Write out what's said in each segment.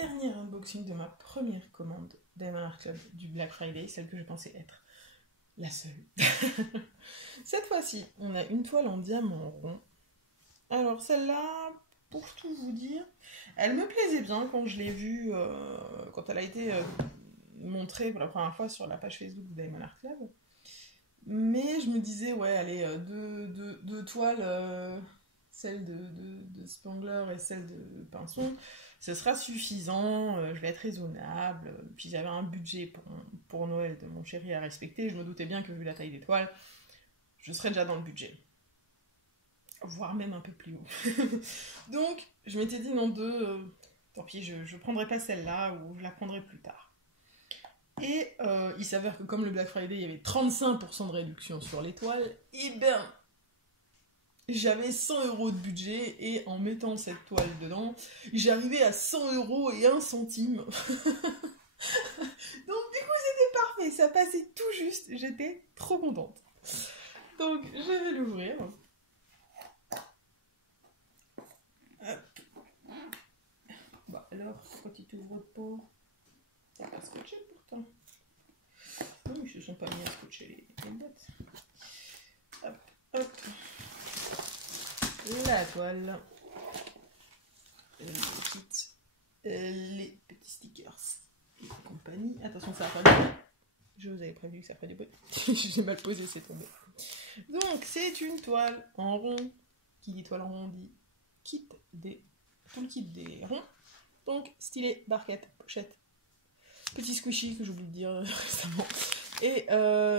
dernier unboxing de ma première commande Diamond Art Club du Black Friday, celle que je pensais être la seule. Cette fois-ci, on a une toile en diamant rond. Alors celle-là, pour tout vous dire, elle me plaisait bien quand je l'ai vue, quand elle a été montrée pour la première fois sur la page Facebook de Diamond Art Club. Mais je me disais, ouais, allez, deux toiles, celle de Spangler et celle de Pinson, ce sera suffisant, je vais être raisonnable. Puis j'avais un budget pour Noël de mon chéri à respecter, je me doutais bien que vu la taille des toiles, je serais déjà dans le budget. Voire même un peu plus haut. Donc, je m'étais dit non, tant pis, je prendrai pas celle-là ou je la prendrai plus tard. Et il s'avère que comme le Black Friday, il y avait 35% de réduction sur les toiles, et ben, j'avais 100 € de budget et en mettant cette toile dedans, j'arrivais à 100 € et 1 centime. Donc du coup, c'était parfait, ça passait tout juste, j'étais trop contente. Donc, je vais l'ouvrir. Bah alors, pourquoi tu t'ouvres pas? T'as pas scotché pourtant. Non, ils se sont pas mis à scotcher les boîtes. Hop, hop. La toile. Le kit. Les petits stickers. Et compagnie. Attention, ça va pas du bruit. Je vous avais prévu que ça ferait du bruit. J'ai mal posé, c'est tombé. Donc, c'est une toile en rond. Qui dit toile en rond dit tout le kit des ronds. Donc, stylet, barquette, pochette, petit squishy que j'oublie de dire récemment, et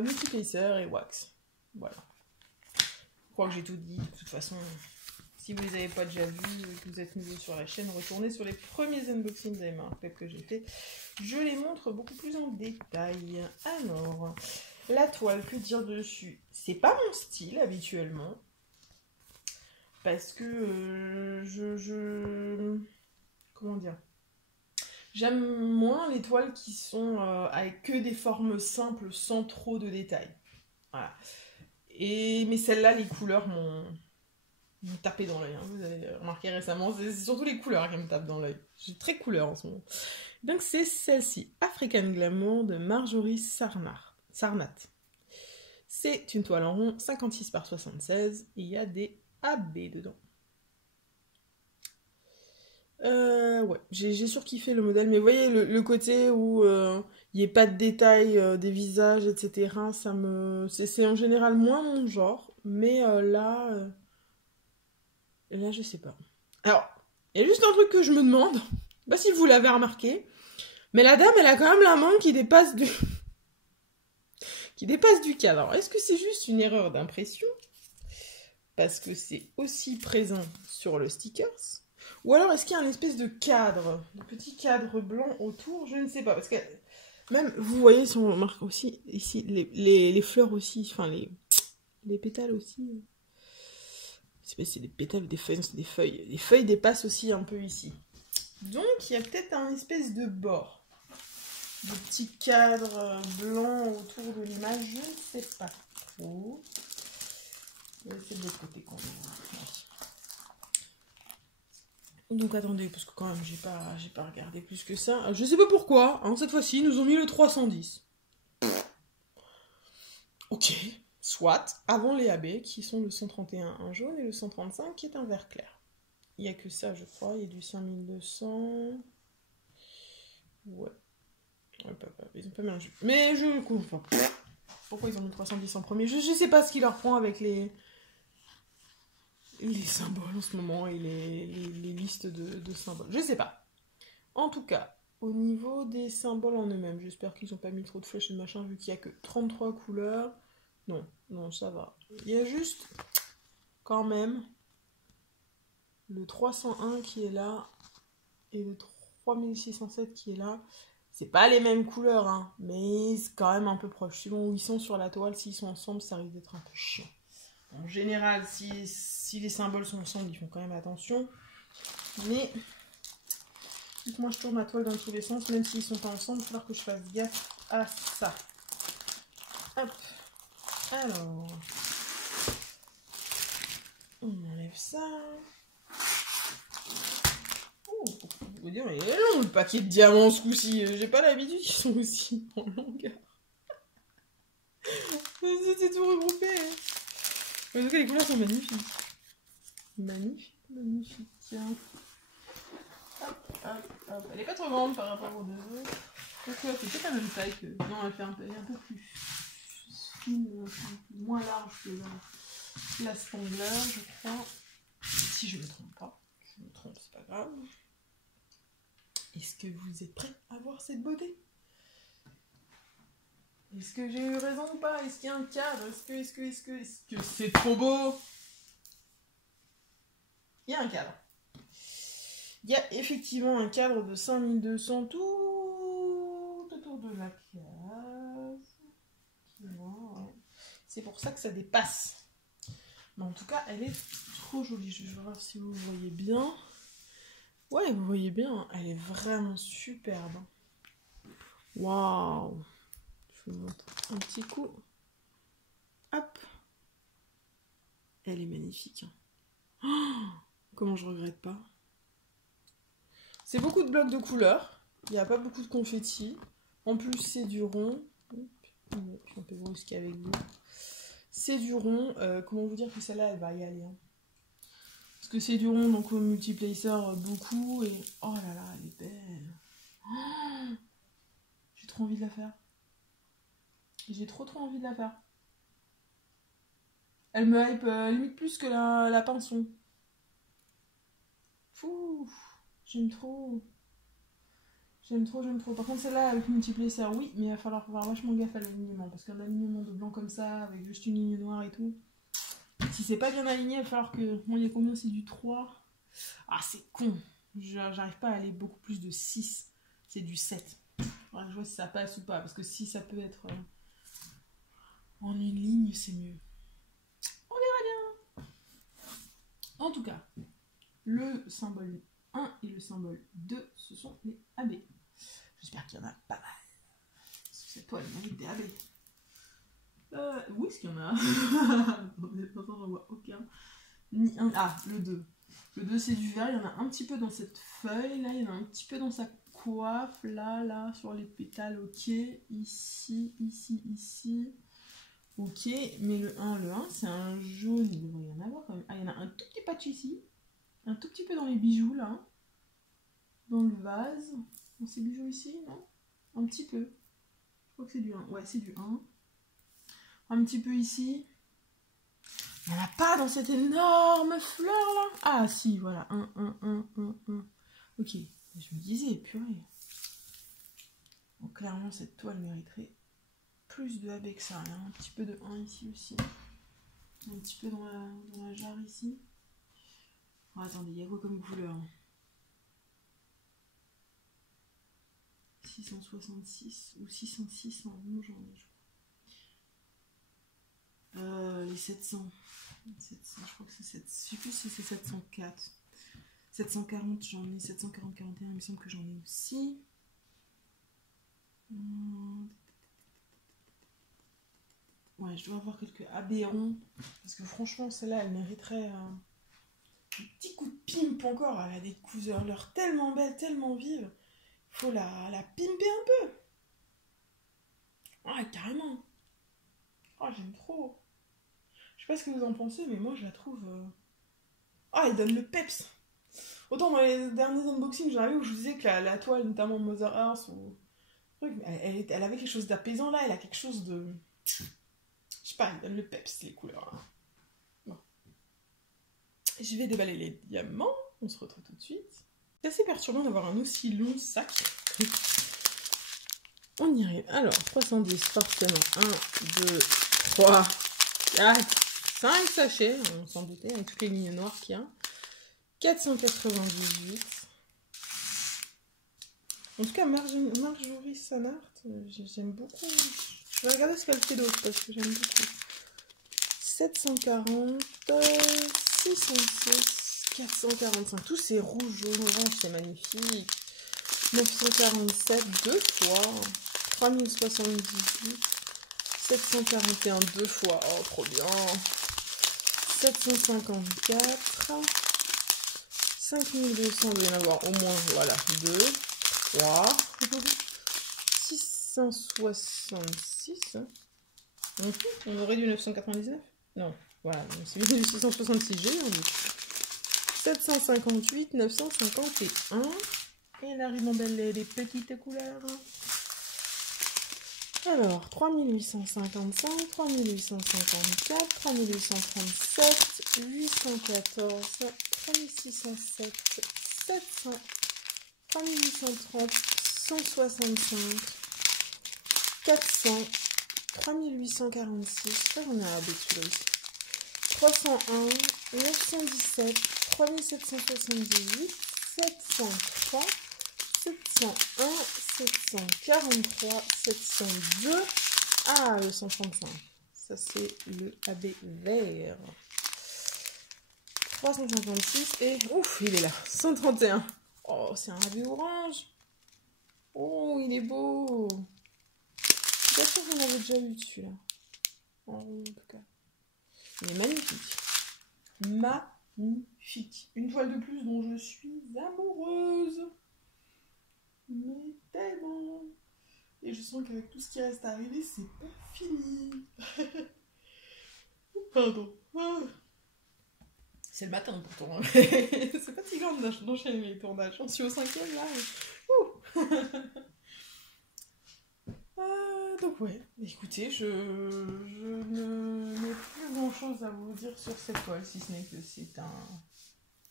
multiplacer et wax. Voilà. Je crois que j'ai tout dit. De toute façon, si vous ne les avez pas déjà vus et que vous êtes nouveau sur la chaîne, retournez sur les premiers unboxings Diamond Art Club que j'ai fait. Je les montre beaucoup plus en détail. Alors, la toile, que dire dessus? C'est pas mon style habituellement. Parce que comment dire? J'aime moins les toiles qui sont avec que des formes simples, sans trop de détails. Voilà. Mais celles-là, les couleurs m'ont tapé dans l'œil. Hein. Vous avez remarqué récemment, c'est surtout les couleurs qui me tapent dans l'œil. J'ai très couleur en ce moment. Donc c'est celle-ci, African Glamour de Marjorie Sarnat. C'est une toile en rond, 56 par 76, et il y a des AB dedans. Ouais, j'ai surkiffé le modèle, mais vous voyez le côté où il n'y ait pas de détails des visages, etc. C'est en général moins mon genre, mais là, je sais pas. Alors, il y a juste un truc que je me demande, je sais pas si vous l'avez remarqué, mais la dame, elle a quand même la main qui dépasse du cadre. Alors, est-ce que c'est juste une erreur d'impression? Parce que c'est aussi présent sur le stickers. Ou alors est-ce qu'il y a une espèce de cadre, de petit cadre blanc autour? Je ne sais pas, parce que même, vous voyez, si on remarque aussi, ici, les fleurs aussi, enfin les pétales aussi. C'est des pétales, des feuilles, c'est des feuilles. Les feuilles dépassent aussi un peu ici. Donc, il y a peut-être un espèce de bord. De petits cadres blancs autour de l'image, je ne sais pas trop. C'est de l'autre côté qu'on voit. Donc attendez, parce que quand même j'ai pas regardé plus que ça. Je sais pas pourquoi, hein, cette fois-ci, ils nous ont mis le 310. Ok, soit, avant les AB, qui sont le 131 un jaune et le 135 qui est un vert clair. Il n'y a que ça, je crois, il y a du 5200... Ouais. Ils ont pas mélangé. Mais je comprends pas. Pourquoi ils ont mis le 310 en premier? Je sais pas ce qu'ils leur prend avec les symboles en ce moment et les listes de symboles. Je sais pas. En tout cas, au niveau des symboles en eux-mêmes, j'espère qu'ils n'ont pas mis trop de flèches et de machin vu qu'il n'y a que 33 couleurs. Non, ça va. Il y a juste, quand même, le 301 qui est là et le 3607 qui est là. C'est pas les mêmes couleurs, hein, mais c'est quand même un peu proche. Selon où ils sont sur la toile, s'ils sont ensemble, ça risque d'être un peu chiant. En général, si les symboles sont ensemble, ils font quand même attention. Mais, vu que moi je tourne ma toile dans tous les sens, même s'ils sont pas ensemble, il va falloir que je fasse gaffe à ça. Hop. Alors, on enlève ça. Oh, vous dire, mais il est long le paquet de diamants ce coup-ci. J'ai pas l'habitude qu'ils sont aussi en longueur. C'était tout regroupé. En tout cas, les couleurs sont magnifiques. Magnifique, magnifique. Tiens. Hop, hop, hop. Elle est pas trop grande par rapport aux deux autres. Donc, elle fait peut-être la même taille que. Non, elle fait un peu plus fine, moins large que la Spangler, je crois. Si je me trompe pas. Si je me trompe, c'est pas grave. Est-ce que vous êtes prêts à voir cette beauté? Est-ce que j'ai eu raison ou pas? Est-ce qu'il y a un cadre? Est-ce que c'est trop beau? Il y a un cadre. Il y a effectivement un cadre de 5200 tout autour de la case. Ouais. C'est pour ça que ça dépasse. Mais en tout cas, elle est trop jolie. Je vais voir si vous voyez bien. Ouais, vous voyez bien. Elle est vraiment superbe. Waouh! Je vous montre un petit coup. Hop! Elle est magnifique. Oh, comment je regrette pas. C'est beaucoup de blocs de couleurs. Il n'y a pas beaucoup de confettis. En plus, c'est du rond. Je suis un peu brusque avec vous. C'est du rond. Comment vous dire que celle-là, elle va y aller. Hein. Parce que c'est du rond, donc au multiplacer, beaucoup. Et oh là là, elle est belle. Oh, j'ai trop envie de la faire. J'ai trop envie de la faire. Elle me hype limite plus que la pinson. Fou, j'aime trop. J'aime trop. Par contre, celle-là, avec multiplacer, oui, mais il va falloir faire vachement gaffe à l'alignement. Parce qu'un alignement de blanc comme ça, avec juste une ligne noire et tout, si c'est pas bien aligné, il va falloir que... Bon, il y a combien? C'est du 3. Ah, c'est con. J'arrive pas à aller beaucoup plus de 6. C'est du 7. Faudra que je vois si ça passe ou pas. Parce que si ça peut être en une ligne, c'est mieux. On verra bien. En tout cas, le symbole 1 et le symbole 2, ce sont les AB. J'espère qu'il y en a pas mal. Parce que cette toile mérite des AB. Où est-ce qu'il y en a? Attends, j'en vois aucun. Ah, le 2. Le 2, c'est du vert. Il y en a un petit peu dans cette feuille. Là, il y en a un petit peu dans sa coiffe. Là, sur les pétales. Ok. Ici. Ok. Mais le 1, c'est un jaune. Il devrait y en avoir quand même. Ah, il y en a un tout petit patch ici. Un tout petit peu dans les bijoux, là. Dans le vase. Dans ces bijoux ici, non? Un petit peu. Je crois que c'est du 1. Ouais, c'est du 1. Un petit peu ici. Il n'y en a pas dans cette énorme fleur là. Ah si, voilà. 1. Ok. Je me disais, purée. Donc clairement, cette toile mériterait plus de AB que ça. Il y a un petit peu de 1 ici aussi. Un petit peu dans la jarre ici. Oh, attendez, il y a quoi comme couleur? 666 ou 606 en rouge, j'en ai, je crois. Les 700. Je crois que c'est 7. Je sais plus si c'est 704. 740, j'en ai. 740, 41, il me semble que j'en ai aussi. Ouais, je dois avoir quelques aberrants. Parce que franchement, celle-là, elle mériterait un petit coup de pimp encore. Elle a des couleurs tellement belles, tellement vives. Il faut la pimper un peu. Ah, carrément. Oh, j'aime trop. Je sais pas ce que vous en pensez, mais moi, je la trouve... Ah, elle donne le peps. Autant dans les derniers unboxings, j'en avais où je vous disais que la toile, notamment Mother Earth, ou... elle avait quelque chose d'apaisant là, elle a quelque chose de... Je sais pas, elle donne le peps, les couleurs. Hein. Bon. Je vais déballer les diamants, on se retrouve tout de suite. C'est assez perturbant d'avoir un aussi long sac. On y arrive. Alors, 310, forcément. 1, 2, 3, 4, 5 sachets, on s'en doutait, avec toutes les lignes noires qu'il y a. 498. En tout cas, Marjorie Sanart, j'aime beaucoup. Je vais regarder ce qu'elle fait d'autre parce que j'aime beaucoup. 740, 606, 445. Tous ces rouges, jaunes, orange, c'est magnifique. 947, 2 fois. 3078. 741, 2 fois. Oh, trop bien. 754. 5200, il doit y en avoir au moins, voilà, 2, 3, 666. On aurait du 999? Non, voilà, c'est du 666, j'ai eu 758, 951. Et la ribambelle, les petites couleurs. Alors, 3855, 3854, 3837, 814, 3607, 700, 3830, 165, 400, 3846, ça on a un dessus là aussi, 301, 917, 3778, 703, 701, 743, 702. Ah, le 135. Ça, c'est le AB vert. 356 et... Ouf, il est là. 131. Oh, c'est un AB orange. Oh, il est beau. Je suis pas sûre qu'on avait déjà vu celui-là. En tout cas. Il est magnifique. Magnifique. Une toile de plus dont je suis amoureuse. Mais tellement. Et je sens qu'avec tout ce qui reste à arriver, c'est pas fini. Pardon. C'est le matin pourtant. C'est fatigant d'enchaîner les tournages. On suis au 5e là. Donc ouais, écoutez, je n'ai plus grand chose à vous dire sur cette toile, si ce n'est que c'est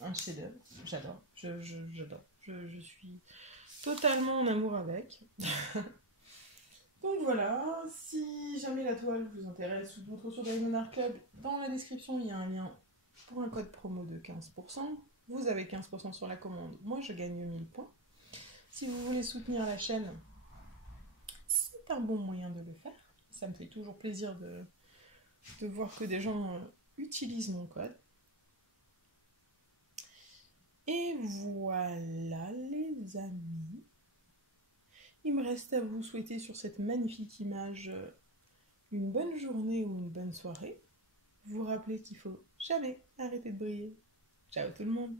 un chef-d'œuvre. J'adore. J'adore. Je suis totalement en amour avec. Donc voilà, si jamais la toile vous intéresse ou d'autres sur Diamond Art Club, dans la description il y a un lien pour un code promo de 15%. Vous avez 15% sur la commande, moi je gagne 1000 points. Si vous voulez soutenir la chaîne, c'est un bon moyen de le faire. Ça me fait toujours plaisir de voir que des gens utilisent mon code. Et voilà les amis. Il me reste à vous souhaiter sur cette magnifique image une bonne journée ou une bonne soirée. Vous rappelez qu'il faut jamais arrêter de briller. Ciao tout le monde!